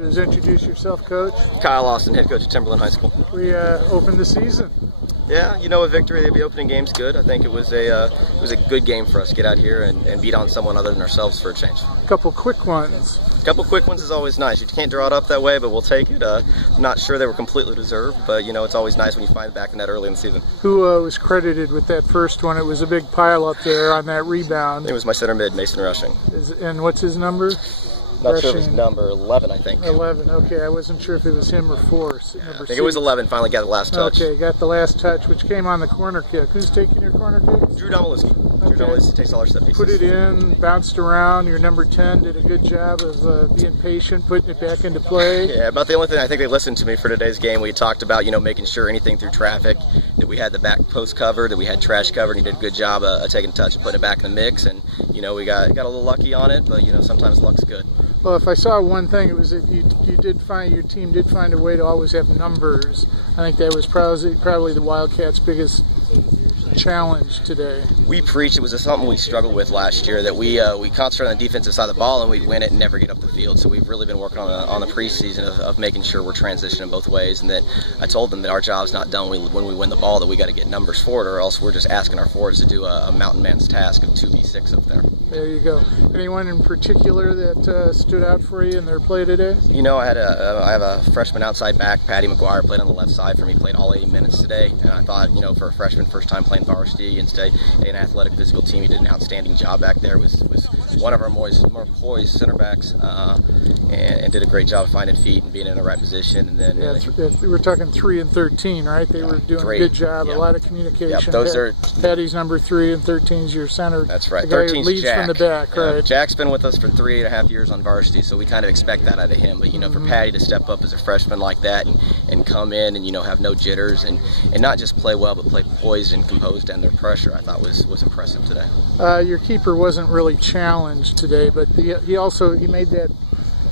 Just introduce yourself, Coach. Kyle Austin, head coach at Timberland High School. We opened the season. Yeah, you know, a victory, the opening game's good. I think it was a good game for us to get out here and beat on someone other than ourselves for a change. A couple quick ones. A couple quick ones is always nice. You can't draw it up that way, but we'll take it. I'm not sure they were completely deserved, but you know, it's always nice when you find the back in that early in the season. Who was credited with that first one? It was a big pile up there on that rebound. It was my center mid, Mason Rushing. And what's his number? Not sure if it's number 11, I think. 11, okay. I wasn't sure if it was him or 4. Yeah, I think it was 11, finally got the last touch. Okay, got the last touch, which came on the corner kick. Who's taking your corner kick? Drew Domaliski. Okay. Drew Domaliski takes all our set pieces. Put it in, bounced around. Your number 10 did a good job of being patient, putting it back into play. Yeah, about the only thing I think they listened to me for today's game. We talked about, you know, making sure anything through traffic, that we had the back post covered, that we had trash covered, and he did a good job of taking a touch and putting it back in the mix. And, you know, we got a little lucky on it, but, you know, sometimes luck's good. Well, if I saw one thing, it was that your team did find a way to always have numbers. I think that was probably the Wildcats' biggest challenge today. We preached. It was something we struggled with last year, that we concentrate on the defensive side of the ball and we'd win it and never get up the field. So we've really been working on the preseason of making sure we're transitioning both ways, and that I told them that our job's not done when we win the ball, that we got to get numbers for it, or else we're just asking our forwards to do a mountain man's task of 2v6 up there. There you go. Anyone in particular that stood out for you in their play today? You know, I have a freshman outside back, Patty McGuire, played on the left side for me, played all 80 minutes today, and I thought, you know, for a freshman, first time playing varsity against an athletic physical team, he did an outstanding job back there. Was one of our more poised center backs, and did a great job of finding feet and being in the right position. And then we were talking 3 and 13, right? They were doing a good job. A lot of communication. Yep, those are Patty's number 3 and 13's your center. That's right. 13's leads Jack from the back, right? Jack's been with us for 3.5 years on varsity, so we kind of expect that out of him. But you know, for Patty to step up as a freshman like that and come in and, you know, have no jitters and not just play well, but play poised and composed under pressure, I thought was impressive today. Your keeper wasn't really challenged today, but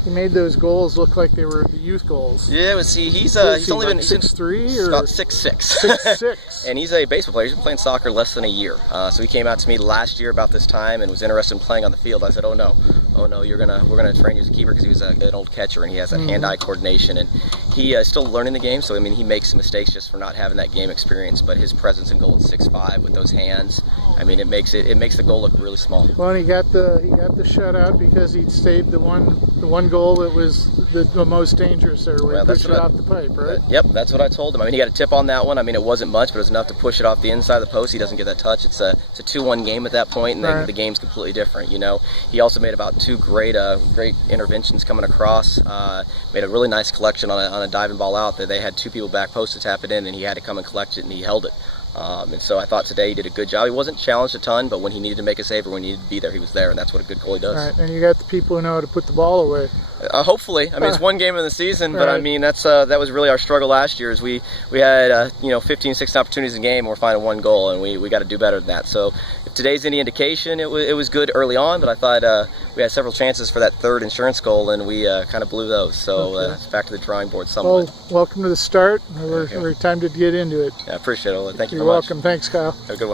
he made those goals look like they were the youth goals. Yeah, but see, he's only been 6'3" or about 6'6". 6'6". And he's a baseball player. He's been playing soccer less than a year. So he came out to me last year about this time and was interested in playing on the field. I said, oh no, we're gonna train you as a keeper, because he was an old catcher and he has that hand-eye coordination, and he is still learning the game. So I mean, he makes mistakes just for not having that game experience. But his presence in goal at 6'5" with those hands, I mean, it makes the goal look really small. Well, and he got the shutout because he saved the one goal that was the most dangerous there, where he pushed it off the pipe, right? Yep, that's what I told him. I mean, he got a tip on that one. I mean, it wasn't much, but it was enough to push it off the inside of the post. He doesn't get that touch. It's a 2-1 game at that point, and the game's completely different. You know, he also made about 2 great interventions coming across. Made a really nice collection on a diving ball out there. They had 2 people back post to tap it in, and he had to come and collect it, and he held it. And so I thought today he did a good job. He wasn't challenged a ton, but when he needed to make a save or when he needed to be there, he was there, and that's what a good goalie does. All right, and you got the people who know how to put the ball away. Hopefully. I mean, it's one game in the season, but I mean, that was really our struggle last year. Is we had 15, 16 opportunities in a game, and we're finding 1 goal, and we got to do better than that. So if today's any indication, it was good early on, but I thought we had several chances for that 3rd insurance goal, and we kind of blew those. So it's back to the drawing board somewhat. Well, welcome to the start. We're time to get into it. Yeah, I appreciate it. Thank you You're very much. welcome. Thanks, Kyle. Have a good one.